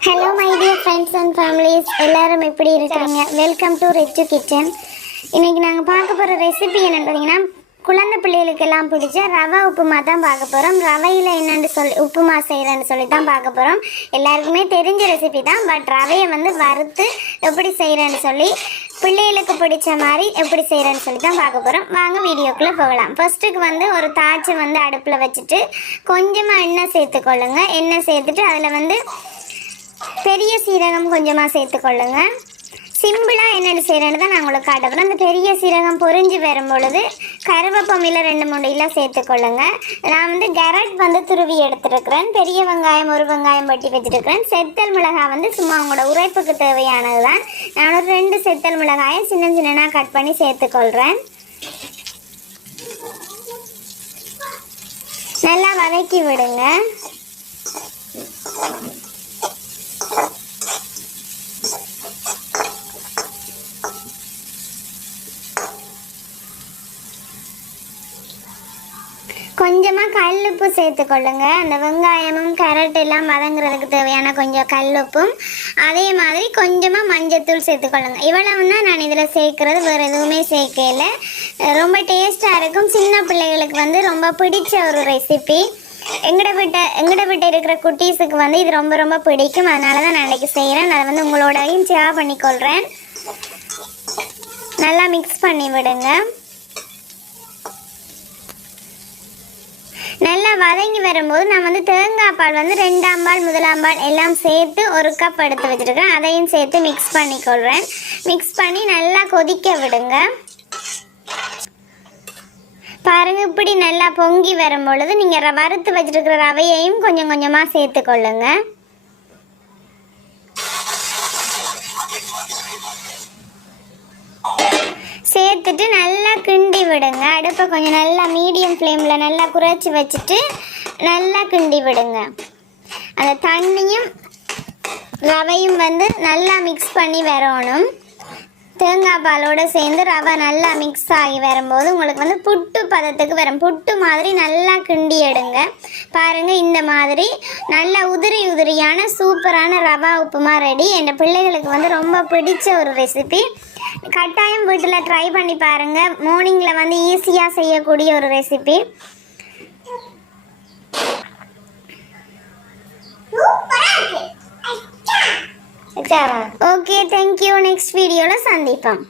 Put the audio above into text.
Hello my dear friends and families எல்லாரும் எப்படி இருக்கீங்க வெல்கம் டு ரெச்சு கிச்சன் இன்னைக்கு நாங்கள் பார்க்க போகிற ரெசிபி என்னன்னு பார்த்தீங்கன்னா குழந்தை பிள்ளைகளுக்கு எல்லாம் பிடிச்ச ரவை உப்புமா தான் பார்க்க போகிறோம் ரவையில் என்னென்னு சொல்லி உப்புமா செய்கிறேன்னு சொல்லி தான் பார்க்க போகிறோம் எல்லாருக்குமே தெரிஞ்ச ரெசிபி தான் பட் ரவையை வந்து வறுத்து எப்படி செய்கிறேன்னு சொல்லி பிள்ளைகளுக்கு பிடிச்ச மாதிரி எப்படி செய்கிறேன்னு சொல்லி தான் பார்க்க போகிறோம் வாங்க வீடியோக்குள்ளே போகலாம். ஃபர்ஸ்ட்டுக்கு வந்து ஒரு தாய்ச்சி வந்து அடுப்பில் வச்சுட்டு கொஞ்சமாக எண்ணெய் சேர்த்துக்கொள்ளுங்க. எண்ணெய் சேர்த்துட்டு அதில் வந்து பெரிய சீரகம் கொஞ்சமாக சேர்த்துக்கொள்ளுங்க. சிம்பிளாக என்னென்ன செய்கிறேன்னு தான் நான் உங்களுக்கு காட்ட போகிறேன் அந்த பெரிய சீரகம் பொறிஞ்சு வரும் பொழுது கருவேப்பமில ரெண்டு மூணு இல்லை சேர்த்துக்கொள்ளுங்க. நான் வந்து கேரட் வந்து துருவி எடுத்துருக்கிறேன். பெரிய வெங்காயம் ஒரு வெங்காயம் வெட்டி வச்சுருக்கிறேன். செத்தல் மிளகாய் வந்து சும்மா உங்களோட உரைப்புக்கு தேவையானது தான் நான் ஒரு ரெண்டு செத்தல் மிளகாயை சின்ன சின்னனாக கட் பண்ணி சேர்த்துக்கொள்கிறேன் நல்லா வதக்கி விடுங்க. கொஞ்சமாக கல் உப்பு சேர்த்துக்கொள்ளுங்க. அந்த வெங்காயமும் கேரட் எல்லாம் வதங்குறதுக்கு தேவையான கொஞ்சம் கல் உப்பும் அதே மாதிரி கொஞ்சமாக மஞ்சத்தூள் சேர்த்துக்கொள்ளுங்க. இவ்வளவு தான் நான் இதில் சேர்க்குறது வேறு எதுவுமே சேர்க்கல. ரொம்ப டேஸ்ட்டாக இருக்கும். சின்ன பிள்ளைகளுக்கு வந்து ரொம்ப பிடிச்ச ஒரு ரெசிபி எங்கட வீட்டை எங்கட வீட்டை இருக்கிற குட்டீஸுக்கு வந்து இது ரொம்ப ரொம்ப பிடிக்கும். அதனால தான் நான் இன்றைக்கி செய்கிறேன் அதை வந்து உங்களோடையும் ஷேர் பண்ணிக்கொள்கிறேன் நல்லா மிக்ஸ் பண்ணி விடுங்க. நல்லா வதங்கி வரும்போது நான் வந்து தேங்காய் பால் வந்து ரெண்டாம் பால் முதலாம் பால் எல்லாம் சேர்த்து ஒரு கப் எடுத்து வச்சுருக்கேன். அதையும் சேர்த்து மிக்ஸ் பண்ணிக்கொள்கிறேன் மிக்ஸ் பண்ணி நல்லா கொதிக்க விடுங்க. பாருங்க இப்படி நல்லா பொங்கி வரும் பொழுது நீங்கள் வறுத்து வச்சுருக்கிற ரவையையும் கொஞ்சம் கொஞ்சமாக சேர்த்துக்கொள்ளுங்க. சேர்த்துட்டு நல்லா கிண்டி விடுங்க. அடுப்பை கொஞ்சம் நல்லா மீடியம் ஃப்ளேமில் நல்லா குறைச்சி வச்சுட்டு நல்லா கிண்டி விடுங்க. அந்த தண்ணியும் ரவையும் வந்து நல்லா மிக்ஸ் பண்ணி வரணும். தேங்காய் பாலோடு சேர்ந்து ரவை நல்லா மிக்ஸ் ஆகி வரும்போது உங்களுக்கு வந்து புட்டு பதத்துக்கு வரும். புட்டு மாதிரி நல்லா கிண்டி எடுங்க. பாருங்கள் இந்த மாதிரி நல்ல உதிரி உதிரியான சூப்பரான ரவா உப்புமா ரெடி என் பிள்ளைகளுக்கு வந்து ரொம்ப பிடிச்ச ஒரு ரெசிபி கட்டாயம் வீட்டில் ட்ரை பண்ணி பாருங்கள் மார்னிங்கில் வந்து ஈஸியாக செய்யக்கூடிய ஒரு ரெசிபி ஓகே தேங்க்யூ நெக்ஸ்ட் வீடியோவில் சந்திப்போம்